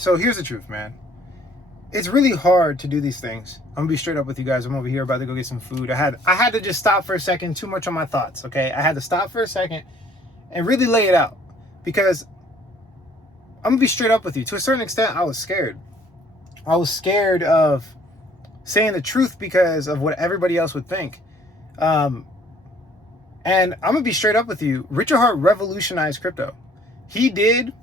So here's the truth, man. It's really hard to do these things. I'm gonna be straight up with you guys. I'm over here about to go get some food. I had to just stop for a second. Too much on my thoughts. Okay, I had to stop for a second and really lay it out, because I'm gonna be straight up with you. To a certain extent, I was scared. I was scared of saying the truth because of what everybody else would think. And I'm gonna be straight up with you. Richard Hart revolutionized crypto. He did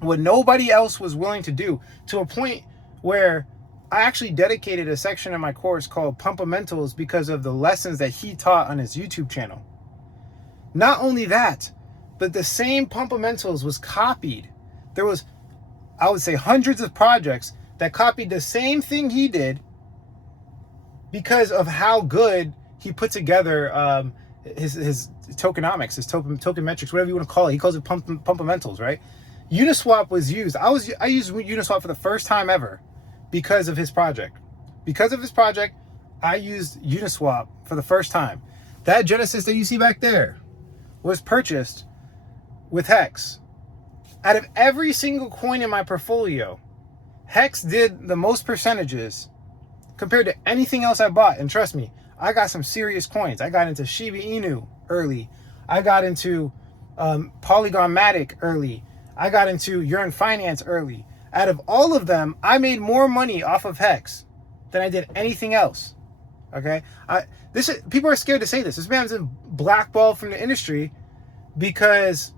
what nobody else was willing to do, to a point where I actually dedicated a section in my course called Pumpamentals because of the lessons that he taught on his YouTube channel. Not only that, but the same Pumpamentals was copied. There was, I would say, hundreds of projects that copied the same thing he did because of how good he put together his tokenomics, his token metrics, whatever you want to call it. He calls it Pumpamentals, right? Uniswap was used. I used Uniswap for the first time ever because of his project. Because of his project, I used Uniswap for the first time. That Genesis that you see back there was purchased with HEX. Out of every single coin in my portfolio, HEX did the most percentages compared to anything else I bought. And trust me, I got some serious coins. I got into Shiba Inu early. I got into Polygon Matic early. I got into Yearn Finance early. Out of all of them, I made more money off of HEX than I did anything else. Okay, people are scared to say this. This man's been blackballed from the industry because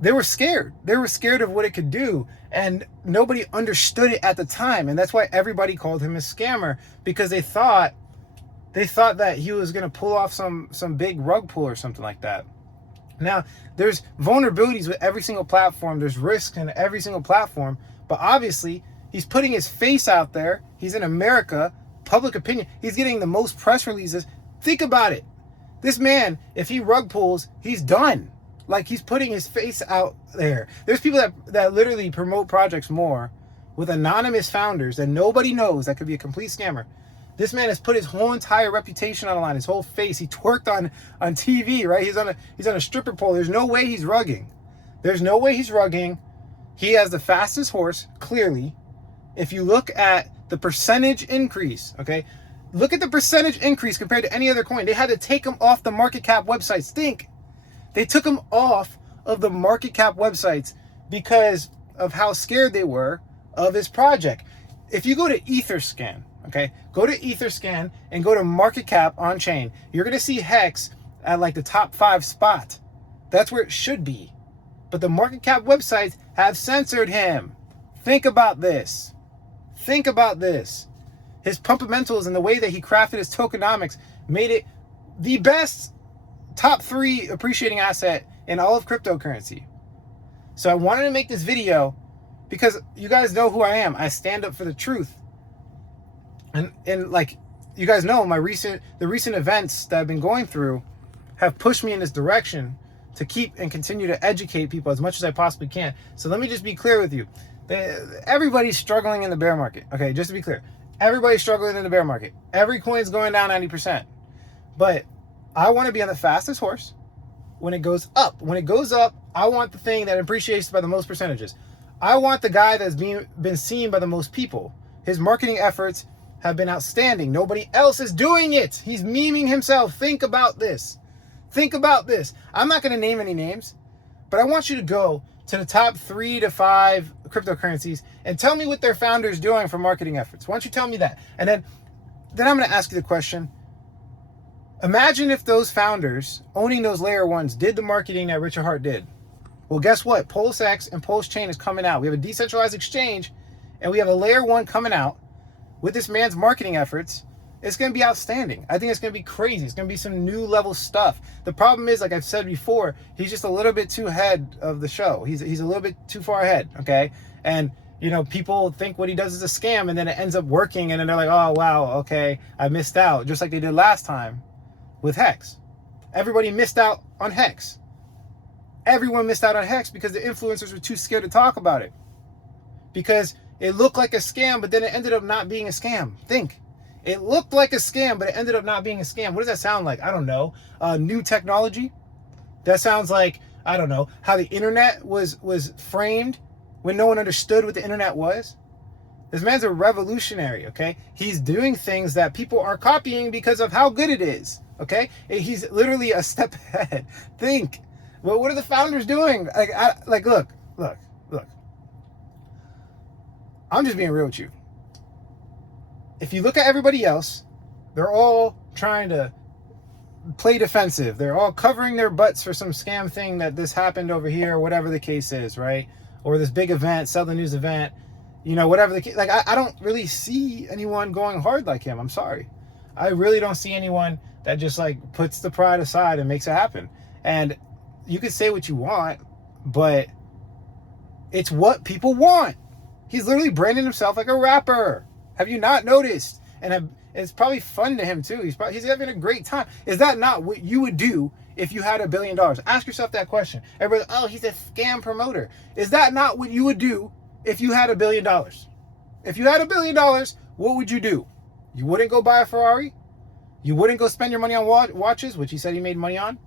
they were scared. They were scared of what it could do, and nobody understood it at the time. And that's why everybody called him a scammer, because they thought that he was going to pull off some big rug pull or something like that. Now, there's vulnerabilities with every single platform. There's risks in every single platform. But obviously, he's putting his face out there. He's in America, public opinion. He's getting the most press releases. Think about it. This man, if he rug pulls, he's done. Like, he's putting his face out there. There's people that literally promote projects more with anonymous founders that nobody knows, that could be a complete scammer. This man has put his whole entire reputation on the line, his whole face. He twerked on TV, right? He's on a stripper pole. There's no way he's rugging. There's no way he's rugging. He has the fastest horse, clearly. If you look at the percentage increase, okay? Look at the percentage increase compared to any other coin. They had to take him off the market cap websites. Think. They took him off of the market cap websites because of how scared they were of his project. If you go to Etherscan, okay, go to Etherscan and go to market cap on chain, you're going to see HEX at like the top 5 spot. That's where it should be. But the market cap websites have censored him. Think about this. Think about this. His Pumpamentals and the way that he crafted his tokenomics made it the best top 3 appreciating asset in all of cryptocurrency. So I wanted to make this video because you guys know who I am. I stand up for the truth. And like you guys know, the recent events that I've been going through have pushed me in this direction to keep and continue to educate people as much as I possibly can. So let me just be clear with you. Everybody's struggling in the bear market. Okay, just to be clear. Everybody's struggling in the bear market. Every coin's going down 90%. But I want to be on the fastest horse when it goes up. When it goes up, I want the thing that appreciates by the most percentages. I want the guy that's been seen by the most people. His marketing efforts have been outstanding. Nobody else is doing it. He's memeing himself. Think about this. Think about this. I'm not going to name any names, but I want you to go to the top 3 to 5 cryptocurrencies and tell me what their founders doing for marketing efforts. Why don't you tell me that? And then I'm going to ask you the question. Imagine if those founders owning those layer ones did the marketing that Richard Hart did. Well, guess what? PulseX and Pulse Chain is coming out. We have a decentralized exchange and we have a layer 1 coming out with this man's marketing efforts. It's going to be outstanding. I think it's going to be crazy. It's going to be some new level stuff. The problem is, like I've said before, he's just a little bit too ahead of the show. He's a little bit too far ahead, okay? And, you know, people think what he does is a scam, and then it ends up working, and then they're like, oh, wow, okay, I missed out, just like they did last time with HEX. Everybody missed out on HEX. Everyone missed out on HEX because the influencers were too scared to talk about it. Because it looked like a scam, but then it ended up not being a scam. Think. It looked like a scam, but it ended up not being a scam. What does that sound like? I don't know. New technology? That sounds like, I don't know, how the internet was framed when no one understood what the internet was. This man's a revolutionary, okay? He's doing things that people are copying because of how good it is, okay? He's literally a step ahead. Think, well, what are the founders doing? Look. I'm just being real with you. If you look at everybody else, they're all trying to play defensive. They're all covering their butts for some scam thing that this happened over here, whatever the case is, right? Or this big event, sell the news event, whatever the case. Like, I don't really see anyone going hard like him. I'm sorry. I really don't see anyone that just like puts the pride aside and makes it happen. And you could say what you want, but it's what people want. He's literally branding himself like a rapper. Have you not noticed? And it's probably fun to him too. He's having a great time. Is that not what you would do if you had $1 billion? Ask yourself that question. Everybody's, oh, he's a scam promoter. Is that not what you would do if you had $1 billion? If you had $1 billion, what would you do? You wouldn't go buy a Ferrari? You wouldn't go spend your money on watches, which he said he made money on,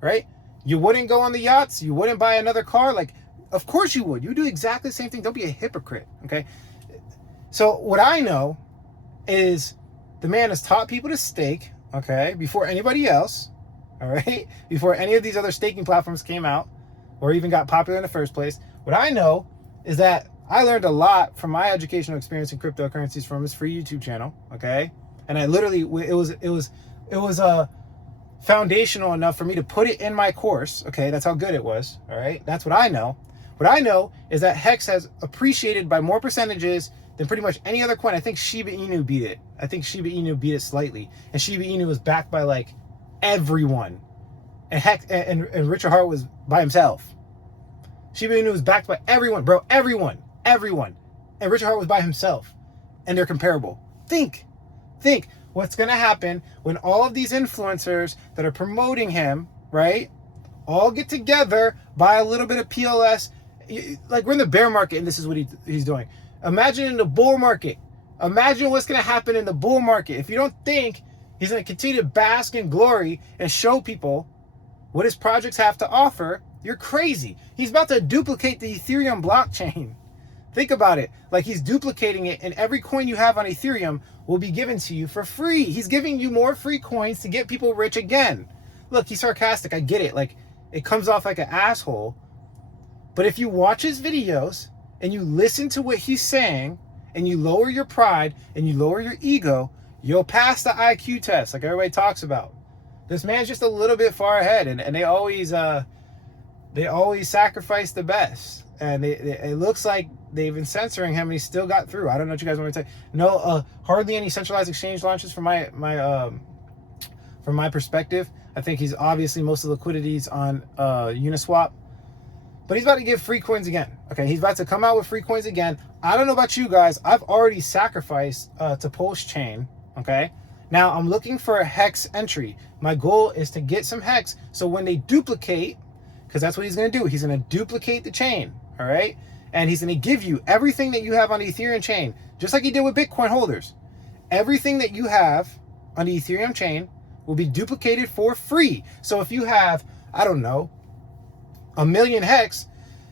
right? You wouldn't go on the yachts. You wouldn't buy another car. Like, of course you would. You do exactly the same thing. Don't be a hypocrite, okay? So what I know is the man has taught people to stake, okay, before anybody else, all right? Before any of these other staking platforms came out or even got popular in the first place. What I know is that I learned a lot from my educational experience in cryptocurrencies from his free YouTube channel, okay? And I literally, it was foundational enough for me to put it in my course, okay? That's how good it was, all right? That's what I know. What I know is that HEX has appreciated by more percentages than pretty much any other coin. I think Shiba Inu beat it. I think Shiba Inu beat it slightly. And Shiba Inu was backed by like everyone. And HEX and Richard Hart was by himself. Shiba Inu was backed by everyone, bro. Everyone. And Richard Hart was by himself. And they're comparable. Think what's going to happen when all of these influencers that are promoting him, right, all get together, buy a little bit of PLS. Like, we're in the bear market and this is what he's doing. Imagine in the bull market. Imagine what's going to happen in the bull market. If you don't think he's going to continue to bask in glory and show people what his projects have to offer, you're crazy. He's about to duplicate the Ethereum blockchain. Think about it. Like, he's duplicating it, and every coin you have on Ethereum will be given to you for free. He's giving you more free coins to get people rich again. Look, he's sarcastic. I get it. Like, it comes off like an asshole. But if you watch his videos and you listen to what he's saying and you lower your pride and you lower your ego, you'll pass the IQ test like everybody talks about. This man's just a little bit far ahead, and they always sacrifice the best. And it looks like they've been censoring him and he still got through. I don't know what you guys want me to say. No, hardly any centralized exchange launches from my perspective. I think he's obviously most of the liquidity's on Uniswap. But he's about to give free coins again. Okay, he's about to come out with free coins again. I don't know about you guys. I've already sacrificed to Pulse Chain. Okay, now I'm looking for a HEX entry. My goal is to get some HEX. So when they duplicate, because that's what he's going to do. He's going to duplicate the chain. All right, and he's going to give you everything that you have on the Ethereum chain, just like he did with Bitcoin holders. Everything that you have on the Ethereum chain will be duplicated for free. So if you have, I don't know, 1 million HEX,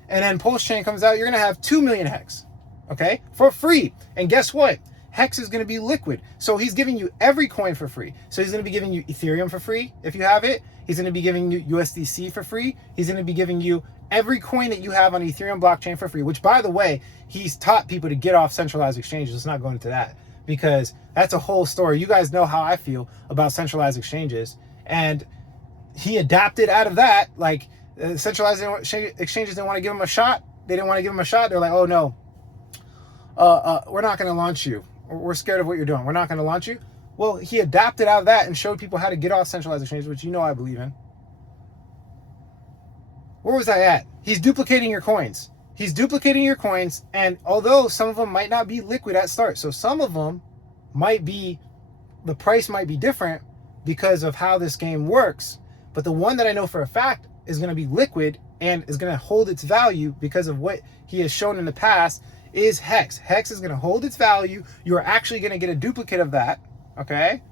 and then Pulse Chain comes out, you're going to have 2 million HEX, okay, for free. And guess what? HEX is going to be liquid. So he's giving you every coin for free. So he's going to be giving you Ethereum for free if you have it. He's going to be giving you USDC for free. He's going to be giving you every coin that you have on Ethereum blockchain for free, which, by the way, he's taught people to get off centralized exchanges. Let's not go into that because that's a whole story. You guys know how I feel about centralized exchanges. And he adapted out of that. Like, centralized exchanges didn't want to give him a shot. They didn't want to give him a shot. They're like, oh, no, we're not going to launch you. We're scared of what you're doing. We're not going to launch you. Well, he adapted out of that and showed people how to get off centralized exchanges, which you know I believe in. Where was I at? He's duplicating your coins. He's duplicating your coins, and although some of them might not be liquid at start, so some of them might be, the price might be different because of how this game works, but the one that I know for a fact is going to be liquid and is going to hold its value because of what he has shown in the past is HEX. HEX is going to hold its value. You are actually going to get a duplicate of that, okay?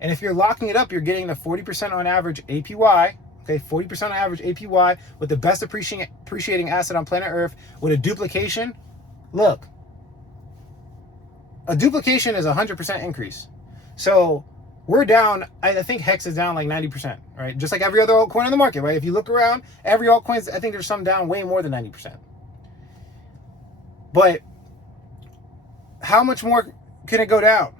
And if you're locking it up, you're getting the 40% on average APY, Okay, 40% on average APY with the best appreciating asset on planet Earth with a duplication. Look, a duplication is a 100% increase. So we're down, I think HEX is down like 90%, right? Just like every other altcoin on the market, right? If you look around, every altcoin, I think there's some down way more than 90%. But how much more can it go down?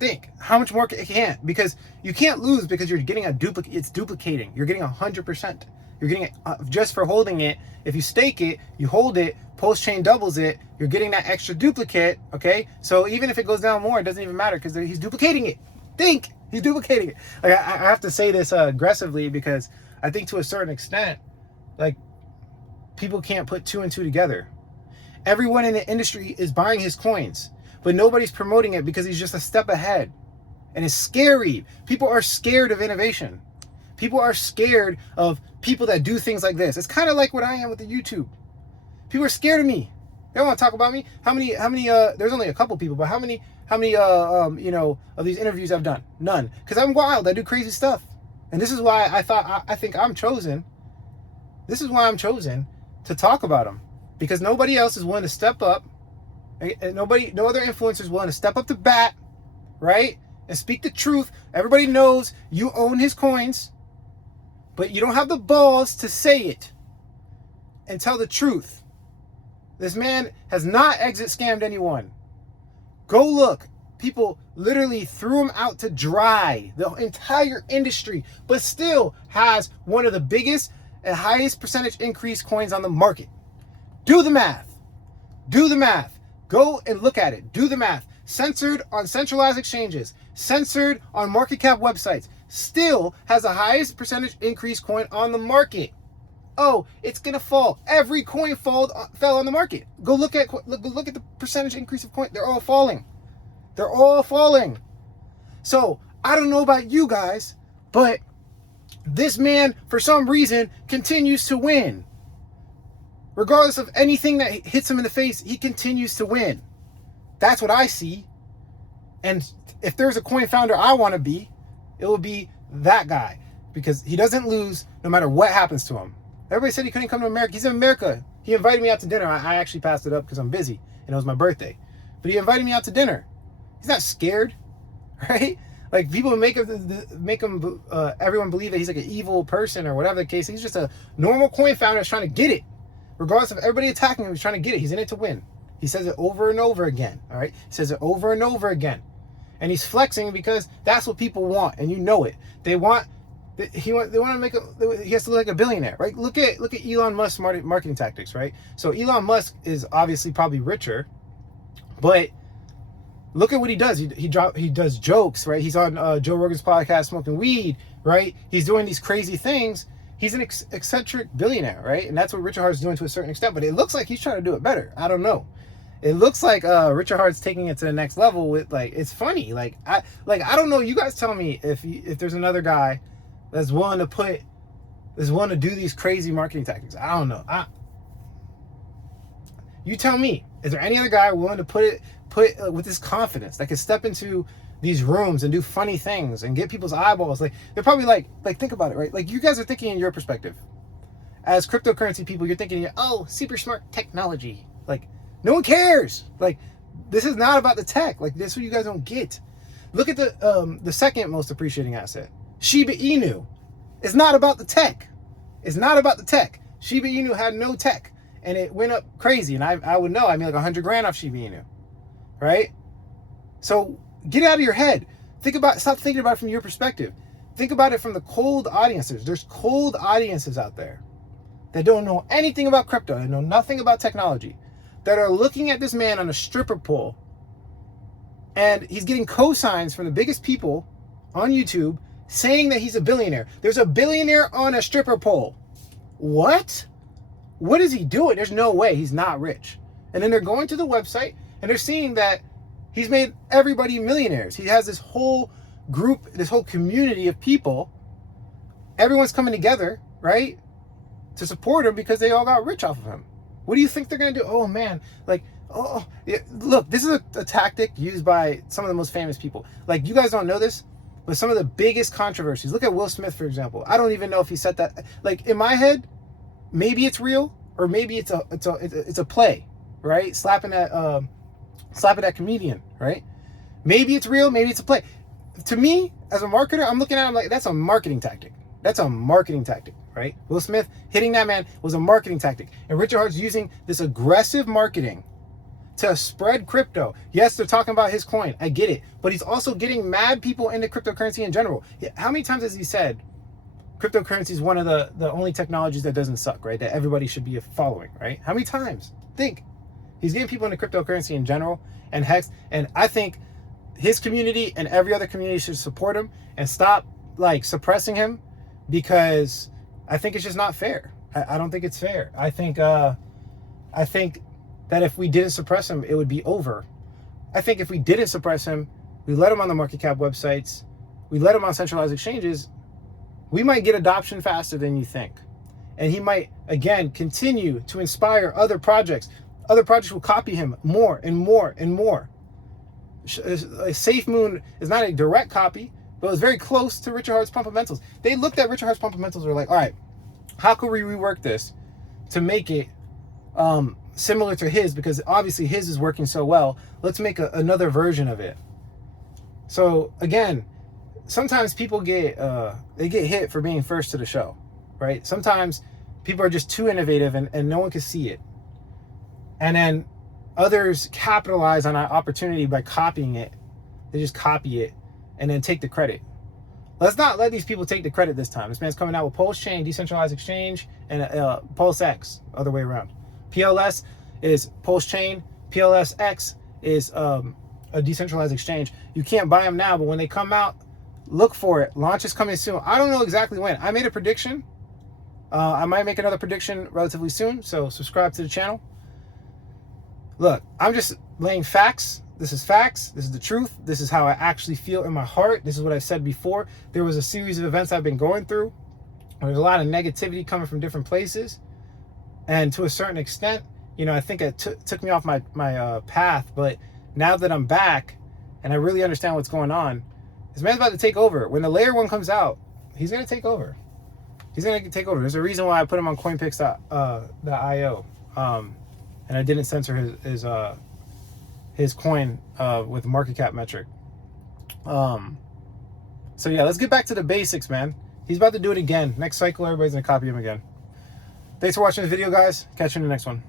Think how much more it can't, because you can't lose, because you're getting a duplicate. It's duplicating. You're getting 100%. You're getting it just for holding it. If you stake it, you hold it, post chain doubles it, you're getting that extra duplicate. Okay, so even if it goes down more, it doesn't even matter, because he's duplicating it. He's duplicating it. Like, I have to say this aggressively, because I think to a certain extent, like, people can't put two and two together. Everyone in the industry is buying his coins, but nobody's promoting it because he's just a step ahead. And it's scary. People are scared of innovation. People are scared of people that do things like this. It's kind of like what I am with the YouTube. People are scared of me. They don't want to talk about me. How many, there's only a couple people, but how many, of these interviews I've done? None. Because I'm wild. I do crazy stuff. And this is why I think I'm chosen. This is why I'm chosen to talk about them. Because nobody else is willing to step up. And no other influencers willing to step up to bat, right? And speak the truth. Everybody knows you own his coins, but you don't have the balls to say it and tell the truth. This man has not exit scammed anyone. Go look. People literally threw him out to dry, the entire industry, but still has one of the biggest and highest percentage increase coins on the market. Do the math. Do the math. Go and look at it. Do the math. Censored on centralized exchanges, censored on market cap websites, still has the highest percentage increase coin on the market. Oh, it's gonna fall. Every coin fell on the market. Go look at the percentage increase of coin. They're all falling. They're all falling. So I don't know about you guys, but this man, for some reason, continues to win. Regardless of anything that hits him in the face, he continues to win. That's what I see. And if there's a coin founder I want to be, it will be that guy, because he doesn't lose no matter what happens to him. Everybody said he couldn't come to America. He's in America. He invited me out to dinner. I actually passed it up because I'm busy and it was my birthday. But he invited me out to dinner. He's not scared, right? Like, people make him everyone believe that he's like an evil person or whatever the case. He's just a normal coin founder that's trying to get it. Regardless of everybody attacking him, he's trying to get it. He's in it to win. He says it over and over again, all right? He says it over and over again. And he's flexing because that's what people want, and you know it. They want to make he has to look like a billionaire, right? Look at Elon Musk's marketing tactics, right? So Elon Musk is obviously probably richer, but look at what he does. He does jokes, right? He's on Joe Rogan's podcast smoking weed, right? He's doing these crazy things. He's an eccentric billionaire, right? And that's what Richard Heart's doing to a certain extent, but it looks like he's trying to do it better. I don't know. It looks like Richard Heart's taking it to the next level with, like, it's funny. I don't know. You guys tell me if there's another guy that's willing to do these crazy marketing tactics. I don't know. You tell me. Is there any other guy willing to put with this confidence that can step into these rooms and do funny things and get people's eyeballs? Like, they're probably like think about it, right? Like, you guys are thinking in your perspective. As cryptocurrency people, you're thinking, oh, super smart technology. Like, no one cares. Like, this is not about the tech. Like, this is what you guys don't get. Look at the second most appreciating asset, Shiba Inu. It's not about the tech. It's not about the tech. Shiba Inu had no tech, and it went up crazy. And I would know. I made like 100 grand off Shiba Inu, right? So get out of your head. Stop thinking about it from your perspective. Think about it from the cold audiences. There's cold audiences out there that don't know anything about crypto, that know nothing about technology, that are looking at this man on a stripper pole, and he's getting cosigns from the biggest people on YouTube saying that he's a billionaire. There's a billionaire on a stripper pole. What? What is he doing? There's no way he's not rich. And then they're going to the website and they're seeing that he's made everybody millionaires. He has this whole group, this whole community of people. Everyone's coming together, right, to support him because they all got rich off of him. What do you think they're going to do? Oh, man. Like, look, this is a tactic used by some of the most famous people. Like, you guys don't know this, But some of the biggest controversies, look at Will Smith, for example. I don't even know if he said that. Like, in my head, maybe it's real, or maybe it's a play, right? Slapping that comedian, right? Maybe it's real, maybe it's a play. To me, as a marketer, I'm looking at him like, that's a marketing tactic. That's a marketing tactic, right? Will Smith hitting that man was a marketing tactic. And Richard Heart's using this aggressive marketing to spread crypto. Yes, they're talking about his coin. I get it. But he's also getting mad people into cryptocurrency in general. How many times has he said cryptocurrency is one of the only technologies that doesn't suck, right? That everybody should be following, right? How many times? Think. He's getting people into cryptocurrency in general and HEX. And I think his community and every other community should support him and stop like suppressing him, because I think it's just not fair. I don't think it's fair. I think that if we didn't suppress him, it would be over. I think if we didn't suppress him, we let him on the market cap websites, we let him on centralized exchanges, we might get adoption faster than you think. And he might, again, continue to inspire other projects. Other projects will copy him more and more and more. Safe Moon is not a direct copy, but it was very close to Richard Heart's Pump-A-Mentals. They looked at Richard Heart's Pump-A-Mentals and were like, all right, how could we rework this to make it similar to his? Because obviously his is working so well. Let's make another version of it. So again, sometimes people get hit for being first to the show, right? Sometimes people are just too innovative and no one can see it. And then others capitalize on our opportunity by copying it. They just copy it and then take the credit. Let's not let these people take the credit this time. This man's coming out with Pulse Chain, decentralized exchange, and Pulse X, other way around. PLS is Pulse Chain. PLS X is a decentralized exchange. You can't buy them now, but when they come out, look for it. Launch is coming soon. I don't know exactly when. I made a prediction. I might make another prediction relatively soon, so subscribe to the channel. Look, I'm just laying facts. This is facts. This is the truth. This is how I actually feel in my heart. This is what I said before. There was a series of events I've been going through. There's a lot of negativity coming from different places. And to a certain extent, you know, I think it took me off my path. But now that I'm back and I really understand what's going on, this man's about to take over. When the layer 1 comes out, he's going to take over. He's going to take over. There's a reason why I put him on coinpix.io. And I didn't censor his coin with market cap metric. So yeah, let's get back to the basics, man. He's about to do it again. Next cycle, everybody's gonna copy him again. Thanks for watching this video, guys. Catch you in the next one.